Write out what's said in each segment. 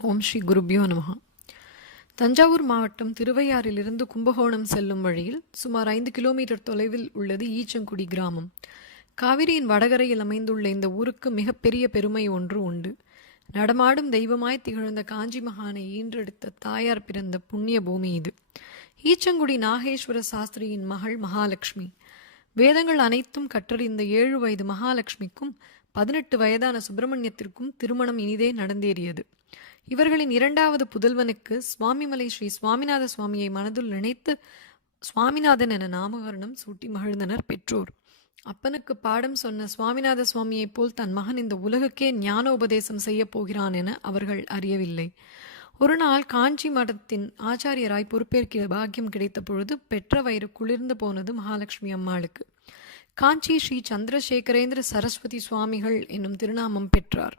ஓம் ஸ்ரீ குருப்யோ நமஹ. தஞ்சாவூர் மாவட்டம் திருவையாறிலிருந்து கும்பகோணம் செல்லும் வழியில் சுமார் 5 கிலோமீட்டர் தொலைவில் உள்ளது ஈச்சங்குடி கிராமம். காவிரியின் வடகரையில் அமைந்துள்ள இந்த ஊருக்கு மிகப்பெரிய பெருமை ஒன்று உண்டு. நடமாடும் தெய்வமாய் திகழ்ந்த காஞ்சி மகானை ஈன்றெடுத்த தாயார் பிறந்த புண்ணிய பூமி இது. ஈச்சங்குடி நாகேஸ்வர சாஸ்திரியின் மகள் மகாலட்சுமி. வேதங்கள் அனைத்தும் கற்றறிந்த 7 வயது மகாலட்சுமிக்கும் 18 வயதான சுப்பிரமணியத்திற்கும் திருமணம் இனிதே நடந்தேறியது. இவர்களின் இரண்டாவது புதல்வனுக்கு சுவாமிமலை ஸ்ரீ சுவாமிநாத சுவாமியை மனதுள் நினைத்து சுவாமிநாதன் என நாமகரணம் சூட்டி மகிழ்ந்தனர் பெற்றோர். அப்பனுக்கு பாடம் சொன்ன சுவாமிநாத சுவாமியைப் போல் தன் மகன் இந்த உலகுக்கே ஞானோபதேசம் செய்ய போகிறான் என அவர்கள் அறியவில்லை. ஒரு நாள் காஞ்சி மடத்தின் ஆச்சாரியராய் பொறுப்பேற்கிற பாக்கியம் கிடைத்த பொழுது பெற்ற வயிறு குளிர்ந்து போனது மகாலட்சுமி அம்மாளுக்கு. காஞ்சி ஸ்ரீ சந்திரசேகரேந்திர சரஸ்வதி சுவாமிகள் என்னும் திருநாமம் பெற்றார்.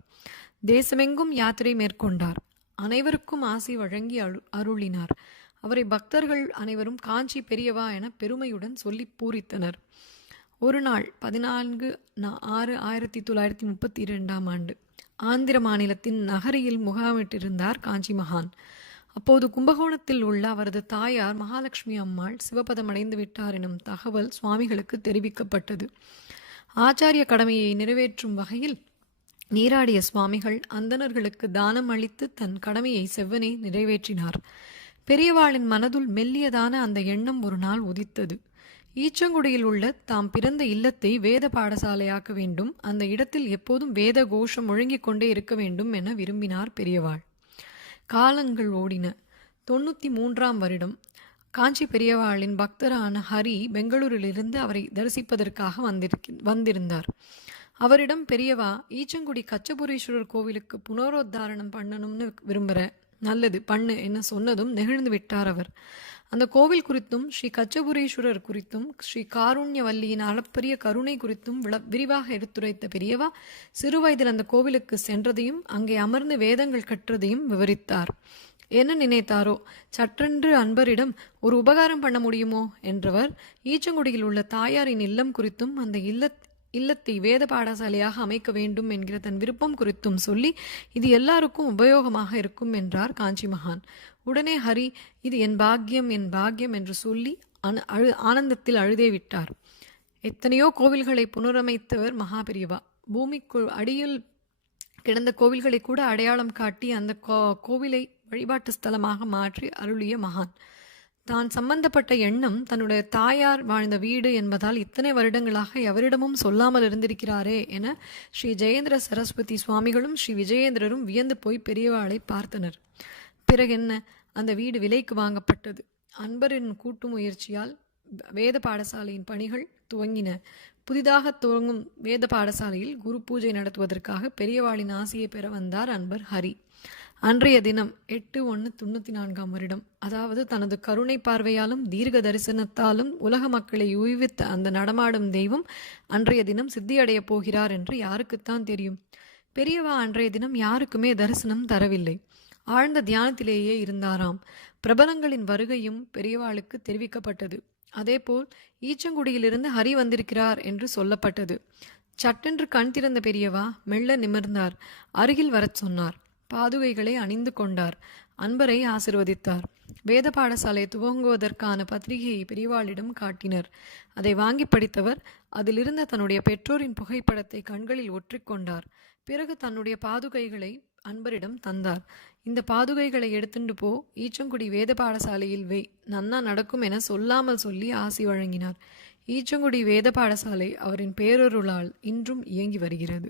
தேசமெங்கும் யாத்திரை மேற்கொண்டார். அனைவருக்கும் ஆசி வழங்கி அருளினார். அவரை பக்தர்கள் அனைவரும் காஞ்சி பெரியவா என பெருமையுடன் சொல்லி பூரித்தனர். ஒரு நாள் 14/6/1932 ஆந்திர மாநிலத்தின் நகரியில் முகாமிட்டிருந்தார் காஞ்சி மகான். அப்போது கும்பகோணத்தில் உள்ள அவரது தாயார் மகாலட்சுமி அம்மாள் சிவபதமடைந்து விட்டார் எனும் தகவல் சுவாமிகளுக்கு தெரிவிக்கப்பட்டது. ஆச்சாரிய கடமையை நிறைவேற்றும் வகையில் நீராடிய சுவாமிகள் அந்தணர்களுக்கு தானம் அளித்து தன் கடமையை செவ்வனே நிறைவேற்றினார். பெரியவாளின் மனதுள் மெல்லியதான அந்த எண்ணம் ஒரு நாள் உதித்தது. ஈச்சங்குடியில் உள்ள தாம் பிறந்த இல்லத்தை வேத பாடசாலையாக்க வேண்டும், அந்த இடத்தில் எப்போதும் வேத கோஷம் முழங்கிக் கொண்டே இருக்க வேண்டும் என விரும்பினார் பெரியவாள். காலங்கள் ஓடின. 93ஆம் வருடம் காஞ்சி பெரியவாளின் பக்தரான ஹரி பெங்களூரிலிருந்து அவரை தரிசிப்பதற்காக வந்திருந்தார். அவரிடம் பெரியவா, ஈச்சங்குடி கச்சபுரீஸ்வரர் கோவிலுக்கு புனரோத்தாரணம் பண்ணணும்னு விரும்புகிற, நல்லது பண்ணு என்ன சொன்னதும் நெகிழ்ந்து விட்டார் அவர். அந்த கோவில் குறித்தும் ஸ்ரீ கச்சபுரீஸ்வரர் குறித்தும் ஸ்ரீ காருண்யவல்லியின் அளப்பரிய கருணை குறித்தும் விரிவாக எடுத்துரைத்த பெரியவா சிறுவயதில் அந்த கோவிலுக்கு சென்றதையும் அங்கே அமர்ந்து வேதங்கள் கற்றதையும் விவரித்தார். என்ன நினைத்தாரோ, சற்றென்று அன்பரிடம் ஒரு உபகாரம் பண்ண முடியுமோ என்றவர் ஈச்சங்குடியில் உள்ள தாயாரின் இல்லம் குறித்தும் அந்த இல்லத்தை வேத பாடசாலையாக அமைக்க வேண்டும் என்கிற தன் விருப்பம் குறித்தும் சொல்லி இது எல்லாருக்கும் உபயோகமாக இருக்கும் என்றார் காஞ்சி மகான். உடனே ஹரி, இது என் பாக்கியம் என்று சொல்லி ஆனந்தத்தில் அழுதே விட்டார். எத்தனையோ கோவில்களை புனரமைத்தவர் மகாபெரியவா. பூமிக்கு அடியில் கிடந்த கோவில்களை கூட அடையாளம் காட்டி அந்த கோவிலை வழிபாட்டு ஸ்தலமாக மாற்றி அருளிய மகான். தான் சம்பந்தப்பட்ட எண்ணம் தன்னுடைய தாயார் வாழ்ந்த வீடு என்பதால் இத்தனை வருடங்களாக எவரிடமும் சொல்லாமல் இருந்திருக்கிறாரே என ஸ்ரீ ஜெயேந்திர சரஸ்வதி சுவாமிகளும் ஸ்ரீ விஜயேந்திரரும் வியந்து போய் பெரியவாளை பார்த்தனர். பிறகென்ன, அந்த வீடு விலைக்கு வாங்கப்பட்டது. அன்பரின் கூட்டு முயற்சியால் வேத பாடசாலையின் பணிகள் துவங்கின. புதிதாக துவங்கும் வேத பாடசாலையில் குரு பூஜை நடத்துவதற்காக பெரியவாளின் ஆசையை பெற வந்தார் அன்பர் ஹரி. அன்றைய தினம் 8/1/94ஆம் வருடம், அதாவது தனது கருணை பார்வையாலும் தீர்க்க தரிசனத்தாலும் உலக மக்களை உய்வித்த அந்த நடமாடும் தெய்வம் அன்றைய தினம் சித்தியடைய போகிறார் என்று யாருக்குத்தான் தெரியும். பெரியவா அன்றைய தினம் யாருக்குமே தரிசனம் தரவில்லை. ஆழ்ந்த தியானத்திலேயே இருந்தாராம். பிரபலங்களின் வருகையும் பெரியவாளுக்கு தெரிவிக்கப்பட்டது. அதேபோல் ஈச்சங்குடியிலிருந்து ஹரி வந்திருக்கிறார் என்று சொல்லப்பட்டது. சட்டென்று கண் திறந்த பெரியவா மெல்ல நிமிர்ந்தார். அருகில் வரச் சொன்னார். பாதுகைகளை அணிந்து கொண்டார். அன்பரை ஆசிர்வதித்தார். வேத பாடசாலை துவங்குவதற்கான பத்திரிகையை பெரியவாளிடம் காட்டினர். அதை வாங்கி படித்தவர் அதிலிருந்த தன்னுடைய பெற்றோரின் புகைப்படத்தை கண்களில் ஒற்றிக்கொண்டார். பிறகு தன்னுடைய பாதுகைகளை அன்பரிடம் தந்தார். இந்த பாதுகைகளை எடுத்துண்டு போ, ஈச்சங்குடி வேத பாடசாலையில் வை, நன்னா நடக்கும் என சொல்லாமல் சொல்லி ஆசி வழங்கினார். ஈச்சங்குடி வேத பாடசாலை அவரின் பேரருளால் இன்றும் இயங்கி வருகிறது.